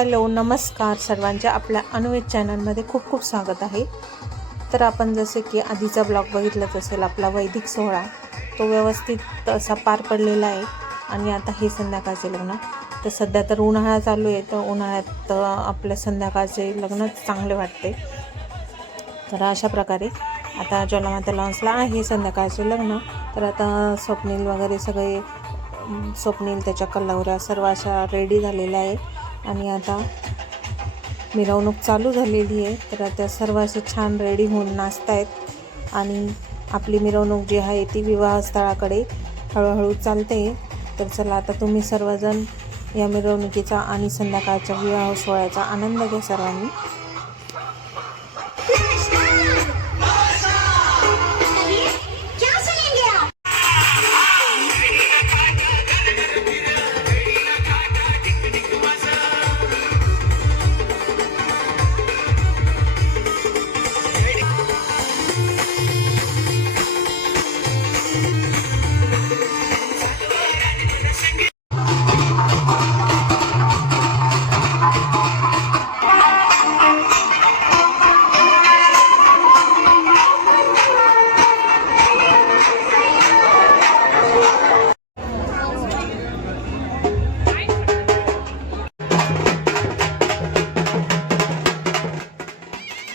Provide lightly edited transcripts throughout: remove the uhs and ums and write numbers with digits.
Hello नमस्कार सर्वांच्या आपल्या अन्वेष चॅनलमध्ये खूप खूप स्वागत आहे। तर आपण जसे की आधीचा ब्लॉग बघितलाच असेल, आपला वैदिक सोहळा तो व्यवस्थित असा पार पडलेला आहे। आणि आता हे संध्याकाळचे लग्न, तर सध्या तर उन्हाळा चालू आहे, तर उन्हाळ्यात आपल्या संध्याकाळचे लग्न चांगले वाटते। तर अशा प्रकारे आता ज्वालामाता लॉन्सला आहे संध्याकाळचे लग्न। तर आता स्वप्नील वगैरे सगळे, स्वप्नील त्याच्या कल्लावऱ्या सर्व अशा रेडी झालेल्या आहे आणि आता मिरवणूक चालू झालेली आहे। तर त्या सर्व असे छान रेडी होऊन नाचतायत आणि आपली मिरवणूक जी आहे ती विवाहस्थळाकडे हळूहळू चालते। तर चला आता तुम्ही सर्वजण या मिरवणुकीचा आणि संध्याकाळच्या विवाह सोहळ्याचा आनंद घ्या सर्वांनी।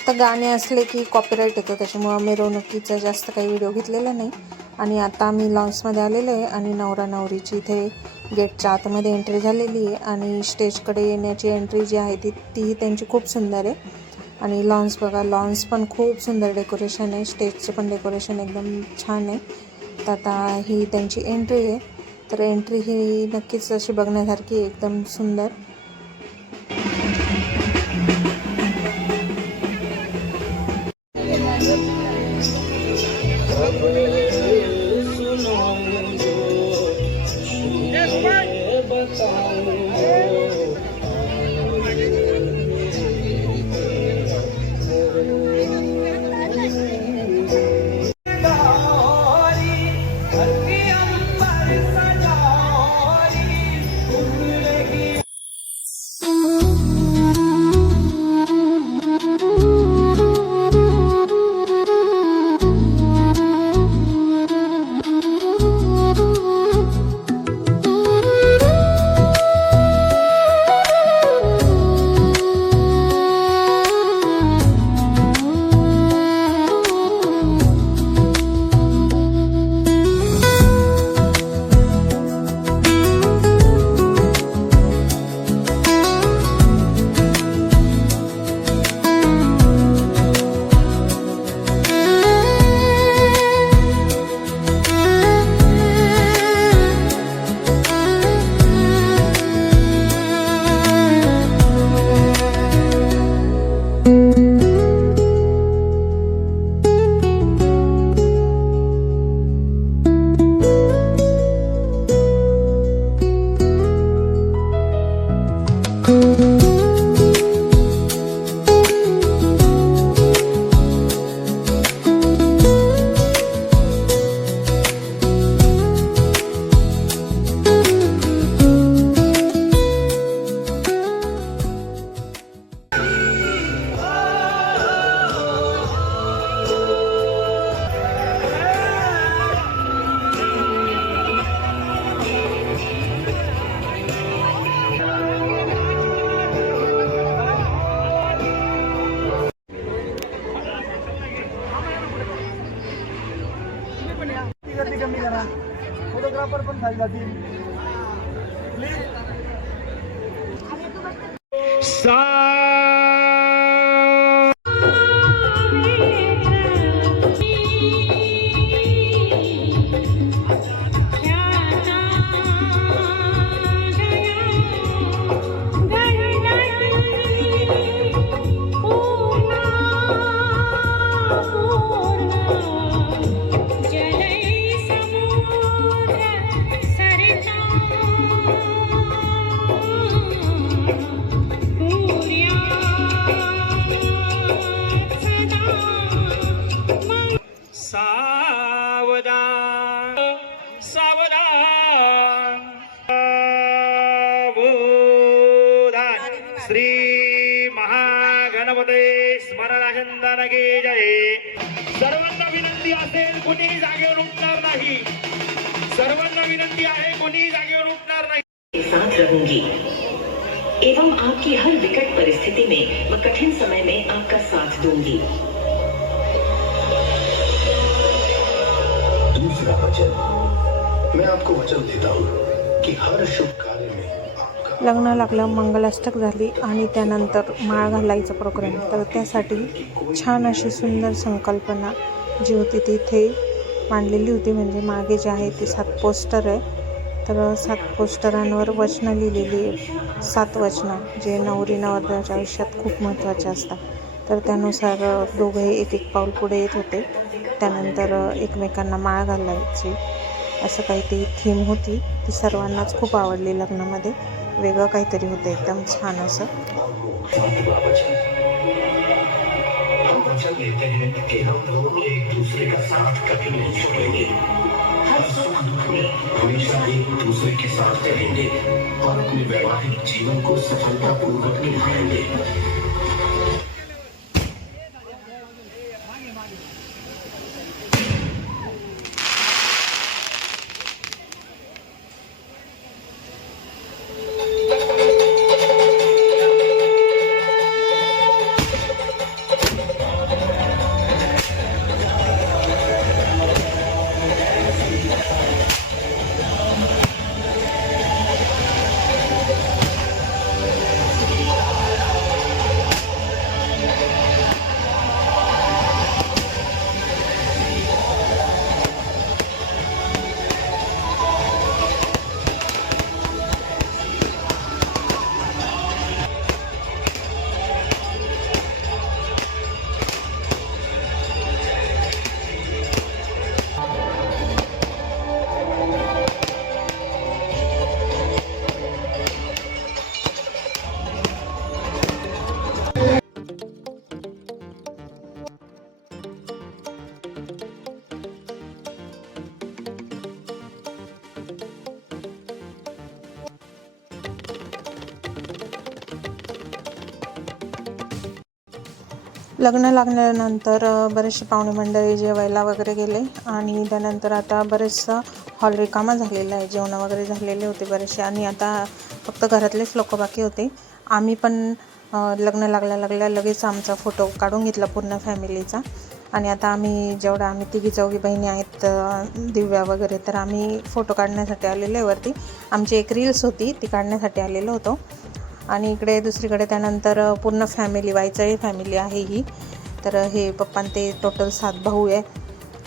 तर गाणे असले की कॉपीराईट येतो, त्याच्यामुळं मिरवणुकीचा जास्त काही व्हिडिओ घेतलेला नाही। आणि आता आम्ही लॉन्समध्ये आलेलो आहे आणि नवरा नवरीची इथे गेटच्या आतमध्ये एंट्री झालेली आहे आणि स्टेजकडे येण्याची एंट्री जी आहे ती त्यांची खूप सुंदर आहे। आणि लॉन्स बघा, लॉन्स पण खूप सुंदर डेकोरेशन आहे, स्टेजचं पण डेकोरेशन एकदम छान आहे। तर आता ही त्यांची एंट्री आहे, तर एंट्री ही नक्कीच अशी बघण्यासारखी एकदम सुंदर। कमी करा, फोटोग्राफर पण खाली जातील प्लीज। श्री महागणपते स्मरणचंदन की जय. सर्वांना विनंती असेल, कोणी जागेवर उठणार नाही. सर्वांना विनंती आहे, कोणी जागेवर उठणार नाही. साथ रहूंगी एवं आपकी हर विकट परिस्थिति में व कठिन समय में आपका साथ दूंगी. दूसरा वचन, मैं आपको वचन देता हूँ कि हर शुभ कार्य में आपका लग्न लागलं, मंगलाष्टक झाली आणि त्यानंतर माळ घालायचा प्रोग्राम. तर त्यासाठी छान अशी सुंदर संकल्पना जी होती ती इथे मांडलेली होती. म्हणजे मागे जे आहे ते 7 पोस्टर आहे. तर 7 पोस्टरांवर वचनं लिहिलेली आहे. 7 वचनं जे नवरी नवरदेवाच्या आयुष्यात खूप महत्त्वाचे असतात. तर त्यानुसार दोघंही एक एक पाऊल पुढे येत होते. त्यानंतर एकमेकांना माळ घालायची असं काही ती थीम होती. ती सर्वांनाच खूप आवडली. लग्नामध्ये वेगळं काहीतरी होतं, एकदम छान असं. सातवां वचन, हम वचन देते हैं कि हम दोनों एक दूसरे का साथ कभी नहीं छोड़ेंगे. हर सुख दुख में हमेशा एक दूसरे के साथ रहेंगे और अपने वैवाहिक जीवन को सफलतापूर्वक निभाएंगे. लग्न लागल्यानंतर बरेचसे पाहुणे मंडळी जेवायला वगैरे गेले आणि त्यानंतर आता बरेचसा हॉल रिकामा झालेला आहे. जेवण वगैरे झालेले होते बरेचसे आणि आता फक्त घरातलेच लोक बाकी होते. आम्ही पण लग्न लागल्या लगेच आमचा फोटो काढून घेतला पूर्ण फॅमिलीचा. आणि आता आम्ही तिघी चौघी बहिणी आहेत, दिव्या वगैरे, तर आम्ही फोटो काढण्यासाठी आलेलो आहे वरती. आमची एक रील्स होती ती काढण्यासाठी आलेलो होतो. आणि इकडे दुसरीकडे त्यानंतर पूर्ण फॅमिली, वायचाळी फॅमिली आहे ही. तर हे पप्पां ते टोटल 7 भाऊ आहे.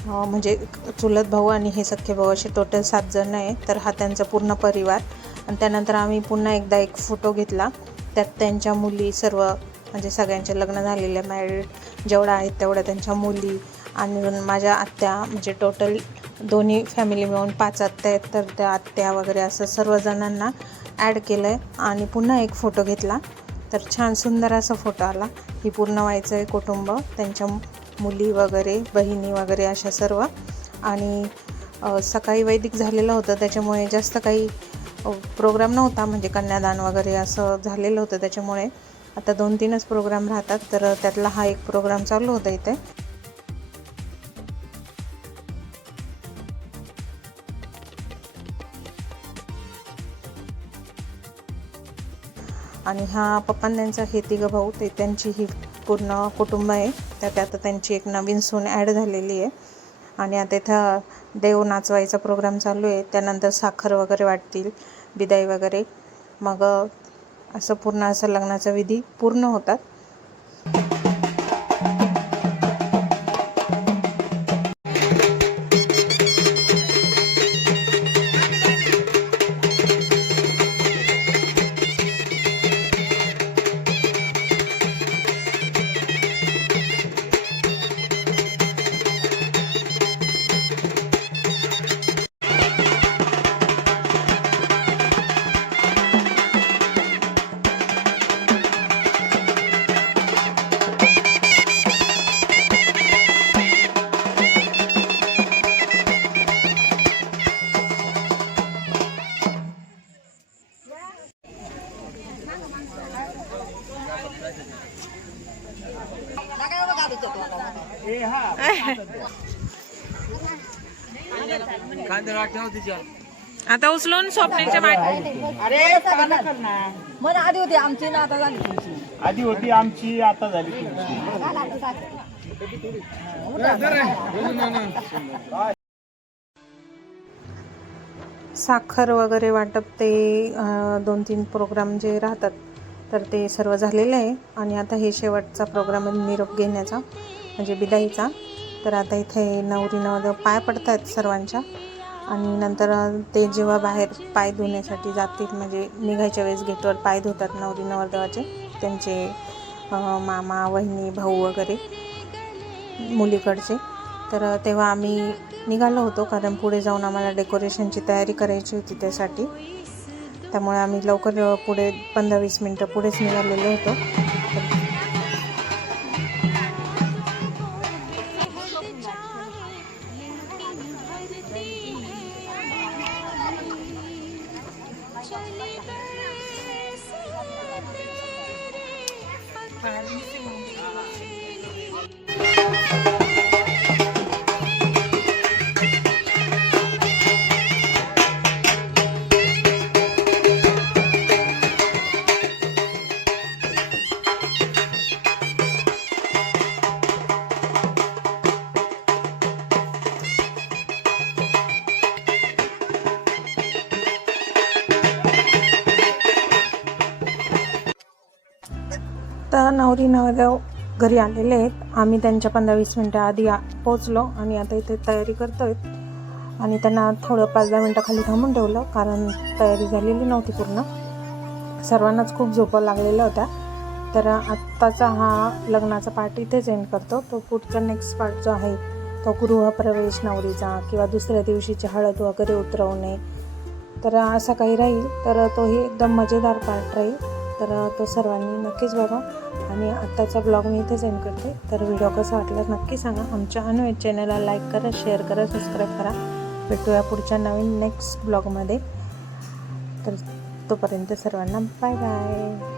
म्हणजे चुलत भाऊ आणि हे सख्खे भाऊ असे टोटल 7 जण आहे. तर हा त्यांचा पूर्ण परिवार. आणि त्यानंतर आम्ही पुन्हा एकदा एक फोटो घेतला. त्यात त्यांच्या मुली सर्व, म्हणजे सगळ्यांचे लग्न झालेले, मॅरिड जेवढ्या आहेत तेवढ्या त्यांच्या मुली आणि माझ्या आत्या, म्हणजे टोटल दोन्ही फॅमिली मिळून 5 आत्या आहेत. तर त्या आत्या वगैरे असं सर्वजणांना ॲड केलं आहे आणि पुन्हा एक फोटो घेतला. तर छान सुंदर असा फोटो आला. ही पूर्ण व्हायचं कुटुंब, त्यांच्या मुली वगैरे, बहिणी वगैरे अशा सर्व. आणि सकाळी वैदिक झालेलं होतं त्याच्यामुळे जास्त काही प्रोग्राम नव्हता. म्हणजे कन्यादान वगैरे असं झालेलं होतं त्याच्यामुळे आता 2-3च प्रोग्राम राहतात. तर त्यातला हा एक प्रोग्राम चालू होता इथे. आणि हा पप्पां त्यांचा हे 3 भाऊ, ते त्यांची ही पूर्ण कुटुंब आहे. त्यात आता त्यांची एक नवीन सून ॲड झालेली आहे. आणि आता इथं देव नाचवायचा प्रोग्राम चालू आहे. त्यानंतर साखर वगैरे वाटतील, बिदाई वगैरे. मग असं पूर्ण असं लग्नाचा विधी पूर्ण होतात. आता उचलून स्वप्नीच्या मागे मला आधी होती आमची ना आता झाली तुमची. आधी होती आमची, आता झाली तुमची. साखर वगैरे वाटप ते 2-3 प्रोग्राम जे राहतात तर ते सर्व झालेलं आहे. आणि आता हे शेवटचा प्रोग्राम निरोप घेण्याचा म्हणजे बिदाईचा. तर आता इथे नवरी नवरदेव पाय पडत आहेत सर्वांच्या. आणि नंतर ते जेव्हा बाहेर पाय धुण्यासाठी जातील म्हणजे निघायच्या वेळेस गेटवर पाय धुतात नवरी नवरदेवाचे, त्यांचे मामा वहिनी भाऊ वगैरे मुलीकडचे. तर तेव्हा आम्ही निघालो होतो कारण पुढे जाऊन आम्हाला डेकोरेशनची तयारी करायची होती त्यासाठी. त्यामुळे आम्ही लवकर पुढे 15-20 मिनटं पुढेच निघालेलो होतो. तर नवरी नवरदेव घरी आलेले आहेत. आम्ही त्यांच्या 15-20 मिनटं आधी पोचलो आणि आता इथे तयारी करतो आहेत. आणि त्यांना थोडं 5-10 मिनटं खाली थांबून ठेवलं कारण तयारी झालेली नव्हती पूर्ण. सर्वांनाच खूप झोपा लागलेल्या होत्या. तर आत्ताचा हा लग्नाचा पार्ट इथेच एंड करतो. तो पुढचा नेक्स्ट पार्ट जो आहे तो गृहप्रवेश नवरीचा किंवा दुसऱ्या दिवशीची हळद वगैरे उतरवणे तर असा काही राहील. तर तोही एकदम मजेदार पार्ट राहील. तर तो सर्वांनी नक्कीच बघा. आणि आत्ताचा ब्लॉग मी इथेच एंड करते. तर व्हिडिओ कसा वाटला नक्की सांगा. आमच्या अनुवेद चॅनलला लाईक करा, शेअर करा, सबस्क्राईब करा. भेटूया पुढच्या नवीन नेक्स्ट ब्लॉगमध्ये. तर तोपर्यंत सर्वांना बाय बाय.